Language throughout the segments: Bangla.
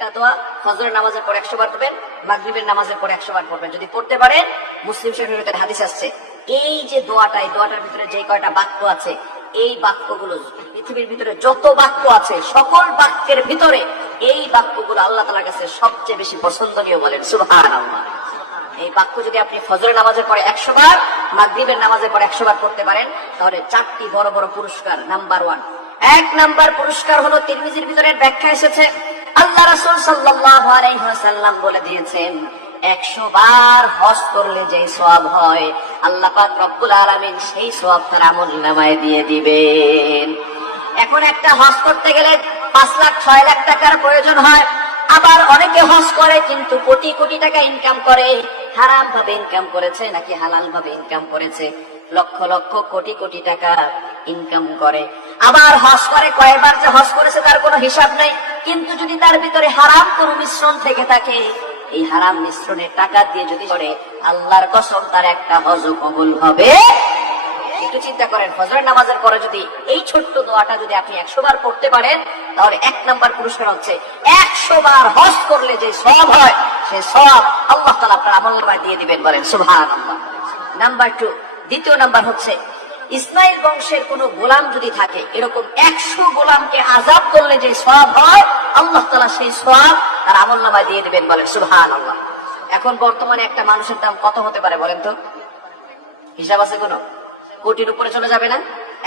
একটা দোয়া ফজরের নামাজের পর 100 বার পড়বেন, মাগরিবের নামাজের পর 100 বার পড়বেন। যদি পড়তে পারেন, মুসলিম শরীফের ভিতরে হাদিস আসছে, এই যে দোয়াটা, এই দোয়াটার ভিতরে যে কয়টা বাক্য আছে, এই বাক্যগুলো পৃথিবীর ভিতরে যত বাক্য আছে সকল বাক্যের ভিতরে এই বাক্যগুলো আল্লাহ তাআলার কাছে সবচেয়ে বেশি পছন্দনীয়। বলেন সুবহানাল্লাহ। এই বাক্য যদি আপনি ফজরের নামাজের পরে 100 বার, মাগরিবের নামাজের পরে 100 বার পড়তে পারেন, তাহলে 4টি বড় বড় পুরস্কার। নাম্বার 1, 1 নাম্বার পুরস্কার হলো, তিরমিজির ভিতরে ব্যাখ্যা এসেছে, আল্লাহ রাসূল সাল্লাল্লাহু আলাইহি ওয়াসাল্লাম বলে দিয়েছেন, 100 বার হজ করলে যে সওয়াব হয়, আল্লাহ পাক রব্বুল আলামিন সেই সওয়াব তার আমলনামায় দিয়ে দিবেন। এখন একটা হজ করতে গেলে 5 লাখ 6 লাখ টাকার প্রয়োজন হয়। আবার অনেকে হজ করে কিন্তু কোটি কোটি টাকা ইনকাম করে। হারাম ভাবে ইনকাম করেছে নাকি হালাল ভাবে ইনকাম করেছে, লক্ষ লক্ষ কোটি কোটি টাকা ইনকাম করে। আবার হজ করে, কয়বার যে হজ করেছে তার কোনো হিসাব নাই। কিন্তু যদি তার ভিতরে হারাম কোনো মিশ্রণ থেকে থাকে, এই হারাম মিশ্রণের টাকা দিয়ে যদি করে, আল্লাহর কসম তার একটা হজ কবুল হবে। একটু চিন্তা করেন, ফজরের নামাজের পরে যদি এই ছোট্ট দোয়াটা যদি আপনি 100 বার পড়তে পারেন, তাহলে 1 নাম্বার পুরস্কার হচ্ছে 100 বার হজ করলে যে সওয়াব হয়, সেই সওয়াব আল্লাহ তাআলা আপনার আমলনামায় দিয়ে দিবেন। বলেন সুবহানাল্লাহ। নাম্বার 2, দ্বিতীয় নাম্বার হচ্ছে, ইসমাইল বংশের কোন গোলাম যদি থাকে, এরকম 100 গোলামকে আযাব করলে যে সওয়াব হয়, আল্লাহ তাআলা সেই সওয়াব তার আমলনামায় দিয়ে দিবেন। বলেন সুবহানাল্লাহ। এখন বর্তমানে একটা মানুষের দাম কত হতে পারে বলেন তো? হিসাব আছে কোনো? কোটির উপরে চলে যাবে না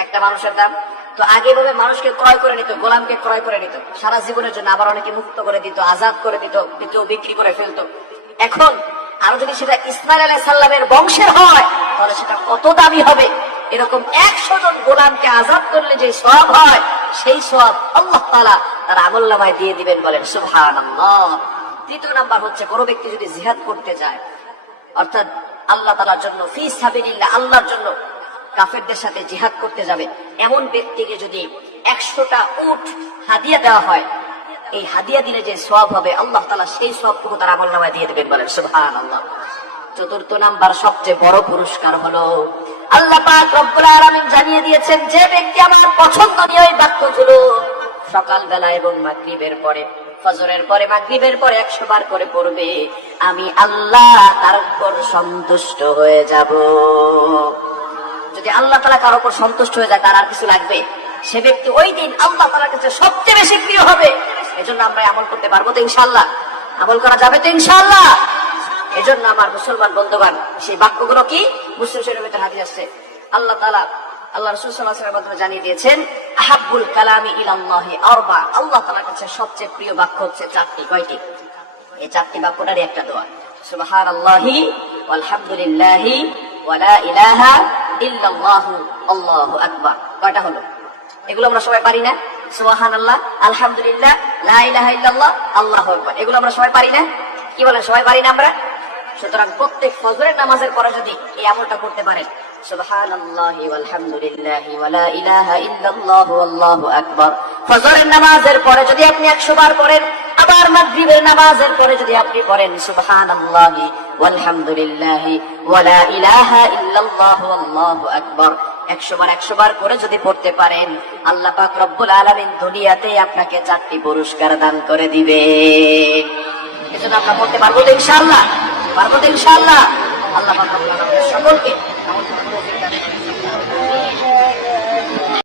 একটা মানুষের দাম? তো আগে ভাবে মানুষকে ক্রয় করে নিত, গোলামকে ক্রয় করে নিত সারা জীবনের জন্য, আবার অনেকে মুক্ত করে দিত, আজাদ করে দিত, কেউ বিক্রি করে ফেলতো। এখন আরো যদি সেটা ইসমাইল আলাইহিস সালামের বংশের হয়, তাহলে সেটা কত দামি হবে। এরকম 100 জন গোলামকে আজাদ করলে যে সওয়াব হয়, সেই সওয়াব আল্লাহ তাআলা তার আমলনামায় দিয়ে দিবেন। বলেন সুবহানাল্লাহ। তৃতীয় নাম্বার হচ্ছে, কোনো ব্যক্তি যদি জিহাদ করতে যায়, অর্থাৎ আল্লাহ তাআলার জন্য, ফি সাবিলিল্লাহ, আল্লাহর জন্য কাফেরদের সাথে জিহাদ করতে যাবে, এমন ব্যক্তিকে যদি 100টা উট হাদিয়া দেওয়া হয়, এই হাদিয়া দিলে যে সওয়াব হবে, আল্লাহ তাআলা সেই সওয়াবটুকু তার আমলনামায় দিয়ে দিবেন। বলেন সুবহানাল্লাহ। চতুর্থ নাম্বার, সবচেয়ে বড় পুরস্কার হলো, আল্লাহ পাক রব্বুল আলামিন জানিয়ে দিয়েছেন, যে ব্যক্তি আমার পছন্দনীয় এই বাক্যগুলো সকালবেলা এবং মাগরিবের পরে, ফজরের পরে মাগরিবের পরে 100 বার করে পড়বে, আমি আল্লাহ তার উপর সন্তুষ্ট হয়ে যাব। যদি আল্লাহ তাআলা কারোর উপর সন্তুষ্ট হয়ে যায়, তার আর কিছু লাগবে? সে ব্যক্তি ওই দিন আল্লাহ তাআলার কাছে সবচেয়ে বেশি প্রিয় হবে। এজন্য আমরা আমল করতে পারবো তো ইনশাআল্লাহ? আমল করা যাবে তো ইনশাআল্লাহ? এজন্য আমার মুসলমান বন্ধুগণ, সেই বাক্যগুলো কি? মুসলিম শরীফের ভিতরে হাদিস আছে, আল্লাহ তাআলা, আল্লাহ রাসূল সাল্লাল্লাহু আলাইহি ওয়াসাল্লাম জানিয়ে দিয়েছেন, আহাব্বুল কালামি ইলাল্লাহি আরবা, আল্লাহ তাআলার কাছে সবচেয়ে প্রিয় বাক্য হচ্ছে 4টি। কয়টি? এই 4টি বাক্যটারই একটা দোয়া, সুবহানাল্লাহি ওয়ালহামদুলিল্লাহি ওয়া লা ইলাহা ইল্লাল্লাহু আল্লাহু আকবার। কয়টা হলো? এগুলো আমরা সবাই পারি না? সুবহানাল্লাহ, আলহামদুলিল্লাহ, লা ইলাহা ইল্লাল্লাহ, আল্লাহু আকবার। এগুলো আমরা সবাই পারি না? কি বলেন, সবাই পারি না আমরা? সুতরাং প্রত্যেক ফজরের নামাজের পরে যদি এই আমলটা করতে পারেন, সুবহানাল্লাহি ওয়ালহামদুলিল্লাহি ওয়া লা ইলাহা ইল্লাল্লাহু আল্লাহু আকবার, ফজরের নামাজের পরে যদি আপনি 100 বার পড়েন, আবার মাগরিবের নামাজের পরে যদি আপনি পড়েন সুবহানাল্লাহি ওয়ালহামদুলিল্লাহি ওয়া লা ইলাহা ইল্লাল্লাহু আল্লাহু আকবার, 100 বার করে যদি পড়তে পারেন, আল্লাহ পাক রব্বুল আলামিন দুনিয়াতেই আপনাকে 4টি পুরস্কার দান করে দিবে। এজন্য আমরা পড়তে পারবো তো ইনশাআল্লাহ? পারবো তো ইনশাআল্লাহ? আল্লাহ পাক রব্বুল আলামিন সকলকে